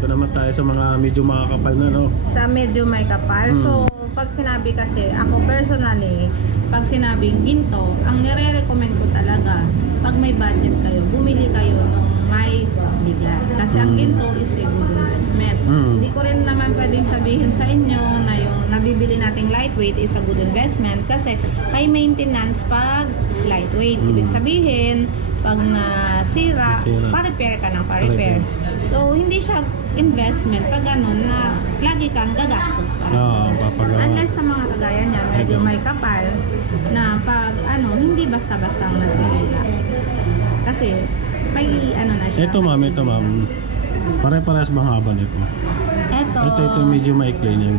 Ito naman tayo sa mga medyo makakapal na, no? Sa medyo may kapal. So, pag sinabi kasi, ako personally, pag sinabing ginto, ang nire-recommend ko talaga, pag may budget kayo, bumili kayo ng may bigat. Kasi ang ginto is a good investment. Hindi ko rin naman pwedeng sabihin sa inyo na yung nabibili nating lightweight is a good investment kasi high maintenance pag lightweight. Ibig sabihin, pag nasira, pa-repair ka ng pa-repair. So, hindi siya investment pag ganun na lagi kang gagastos pa. Unless sa mga kagaya niya, medyo may kapal na pag hindi basta-basta ang nasisira. Kasi may na siya. Ito ma'am. Pare-parehas bang haba nito? Ito medyo maikli niya.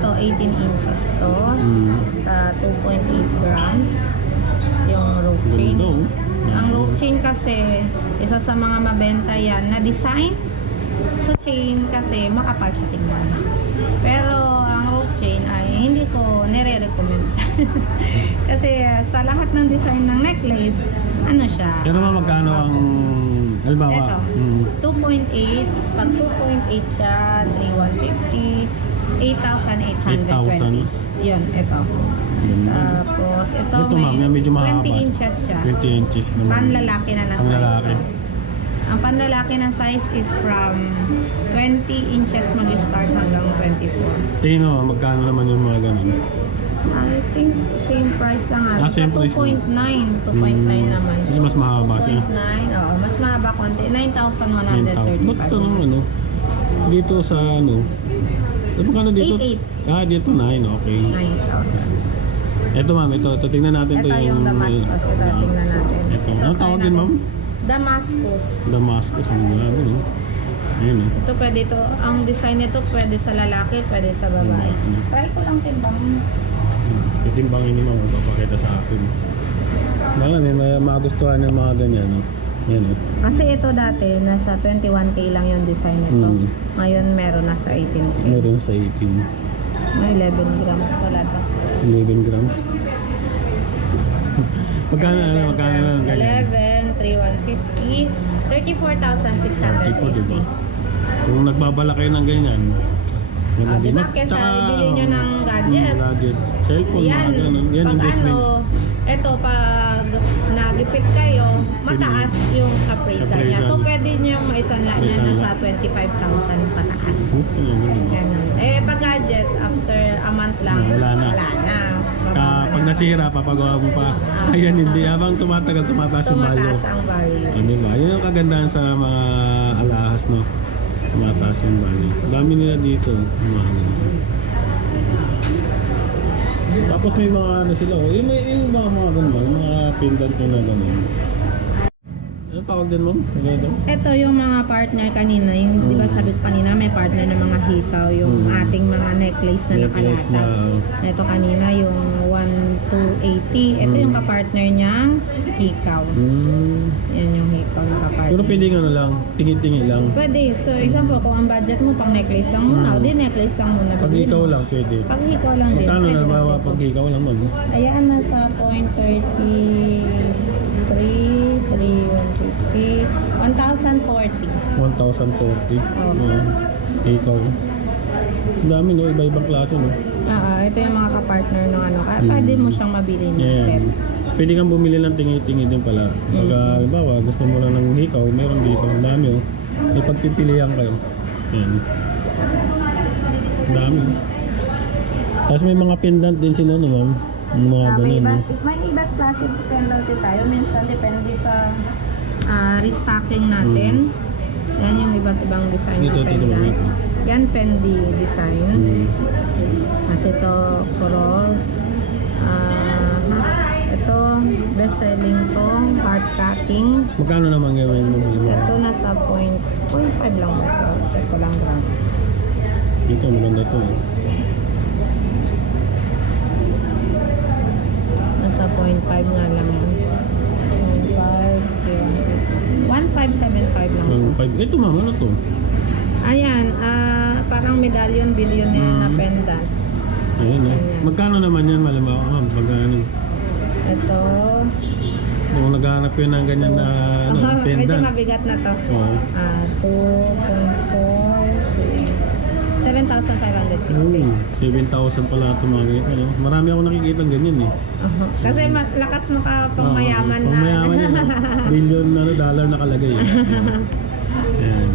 Ito 18 inches to. Sa 2.8 grams. Yung rope chain. Ang rope chain kasi, isa sa mga mabenta yan na design sa chain kasi makapal siya tingnan. Pero ang rope chain ay hindi ko nire-recommend. Kasi sa lahat ng design ng necklace, siya. Pero magkano ang halimbawa? Ito, 2.8. Pag 2.8 siya, 3,150, 8,820. Yun, ito. Tapos, ito may medyo 20 inches siya. 20 inches naman. Panlalaki na na size. Ang panlalaki na size is from 20 inches mag-start hanggang 24. Tingin mo, magkano naman yung mga ganun? I think same price lang. Same price 2.9. 2.9 naman. Mas mahaba siya. 2.9. Oo, mas mahaba konti. 9,135. Ba't ito ng dito sa magkano dito? 8.8. Dito 9. Okay. 9,000. Ito ma'am, ito tingnan natin Ito yung Damascus. Ito tingnan natin. Ito. Anong tawag din ma'am? Damascus. Damascus. Ang grabe, no? Ayun, no? Ito pwede ito. Ang design nito pwede sa lalaki, pwede sa babae. Try ko lang timbang. Itimbangin ni ma'am, papakita sa akin. May magustuhan yung mga ganyan, no? Yan, no? Kasi ito dati, nasa 21k lang yung design nito. Ngayon meron nasa 18k. Meron sa 18. May 11 grams pala ito. 11 grams. Magkano lang ganyan? 11, 3,150, 34,650. Diba? Kung nagbabala kayo ng ganyan, diba? Kesa ibili nyo ng gadget. Cellphone, yan, mga ganun. Yan investment. Ito pag nagipit kayo, mataas yung appraisal niya. So pwede nyo maisanla nyo na sa 25,000 pataas. Ganun. Pag gadgets, after a month lang, wala na. Pag nasira, papagawa mo pa. Ayan, hindi. Habang tumatagal, tumataas yung value. Tumataas ang value. Diba? Yun yung kagandahan sa mga alahas, no? Tumataas yung value. Dami nila dito. Tapos may mga sila. Yung mga ganun, yung mga pendant yun na ganun. Ano tawag din mo? Ito yung mga partner kanina, yung di ba sabi ko kanina may partner ng mga hikaw, yung ating mga necklace na nakalatag. Ito kanina yung 1,280. Ito yung kapartner niyang hikaw. Yan yung hikaw na kapartner. Pero pwede nga lang, tingin-tingin lang. Pwede. So example, kung ang budget mo pang necklace lang muna, o di necklace lang muna. Pag ikaw lang pwede. Pag hikaw lang din. Magkano na ba pag ikaw lang man? Ayan, nasa 0.33. 1,040. 1,040. Ikaw. Ang dami, no? Iba-ibang klase, no? Ito yung mga kapartner ng kaya pwede mo siyang mabili ng set. Pwede kang bumili ng tingi-tingi din pala. Pag halimbawa, gusto mo lang ng hikaw, meron dito. Ang dami, oh. May pagpipilihan kayo. Yan. Ang dami. Tapos may mga pendant din sila, no, ma'am? Mga ganun, no? May iba't klase pendant tayo. Minsan depende sa restocking natin. Yan yung iba't ibang design ng pendant. Yan Fendi design. Kasi ito cross. Ito best selling to heart cutting. Magkano naman gawin mo? Ito nasa 0.5 lang ito. Check ko lang gram. Dito maganda ito. Nasa 0.5 nga lang yan. 1,575 lang. 1,5. Ito ma'am, ano to? Ayan, parang medallion, billionaire na pendant. Ayan, magkano naman yan, malamang ma'am? Magkano? Ito. Kung naghahanap ko ng ganyan na pendant. Medyo mabigat na to. 2.4. 7,000 pala ito mga ganito. No? Marami ako nakikita ganyan eh. Kasi lakas makapangmayaman na. Pangmayaman yun. Billion dollar nakalagay. Ayan.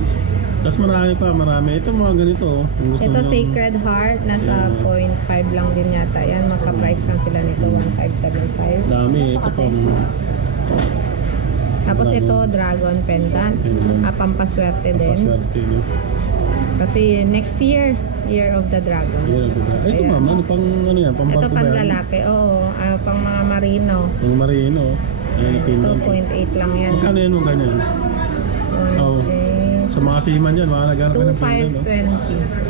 Tapos marami. Ito mga ganito. Kung gusto Ito nyo- Sacred Heart, nasa Yeah. 0.5 lang din yata yan. Magka-price lang sila nito, 1575. Dami. Ito pang Tapos Dragon. ito, Dragon Pendant. Pendant. Pampaswerte din. paswerte. No? Kasi next year, Year of the Dragon. Ayan, ito Ayan. ma'am, ano pang ano yan? Pang Ito barko ba pang yan? lalaki, oo. Pang mga marino. Pang marino. Ayan, pendant. 2.8 lang yan. Magkano yan mo ganyan? Oh. Okay. Sa mga seaman yan, mga naghanap ka ng pendant. No?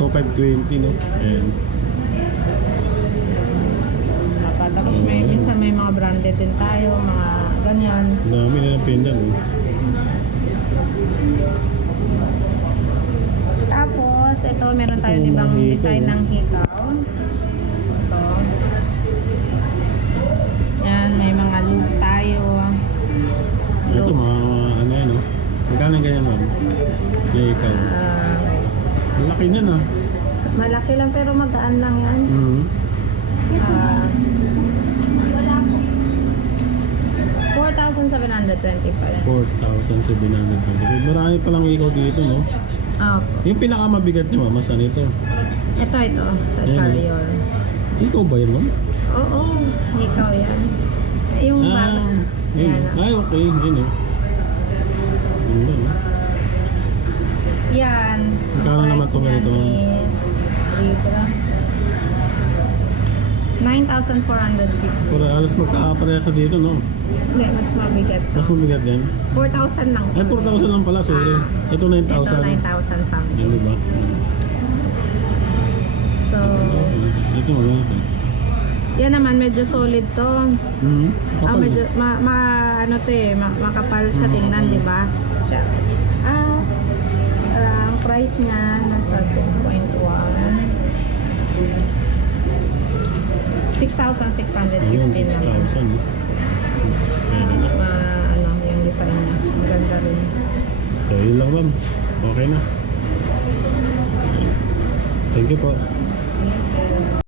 2,520. 2,520 no? Ayan. Tapos minsan may mga branded din tayo, mga ganyan. Dami na ng pendant. No? Tapos, ito, meron tayong Ito, ibang mga hikaw, design ng hikaw. Ito. Yan, may mga loop tayo. Ito mga ano yan no? Magkano yung ganyan ma'am? Yeah, ikaw. Ang laki niyan ah. Malaki lang pero magaan lang yan. Mhm. 4,720 pa rin. 4,720. Marami palang ikaw dito no? Opo. Yung pinakamabigat niyo ma'am, saan ito? Ito, sa Yan, Charior. Ikaw ba yun ma'am? Oo, hikaw yan. Yung bag. Yun. Yan. Ay, okay. Yun oh. Ganda no? Yan. Magkano naman Price itong niyan ganito? is Libra. 9,450. Pero alas magkakaparehas na dito no? Hindi, mas mabigat. Mas mabigat yan. 4,000 lang. Ay, 4,000 lang pala, sorry. Ito 9,000. Ito, 9,000 something. Yan diba? So, Ito maganda. yan naman, medyo solid to. Mhm. Kapal Medyo, no? ano to eh, makapal sa tingnan, di ba? Ang price niya, nasa 2.1. 6,650 Ayun, lang. 6,000. no? Pwede na. Yung design niya. Maganda rin. So, yun lang ma'am. Okay na. Thank you po.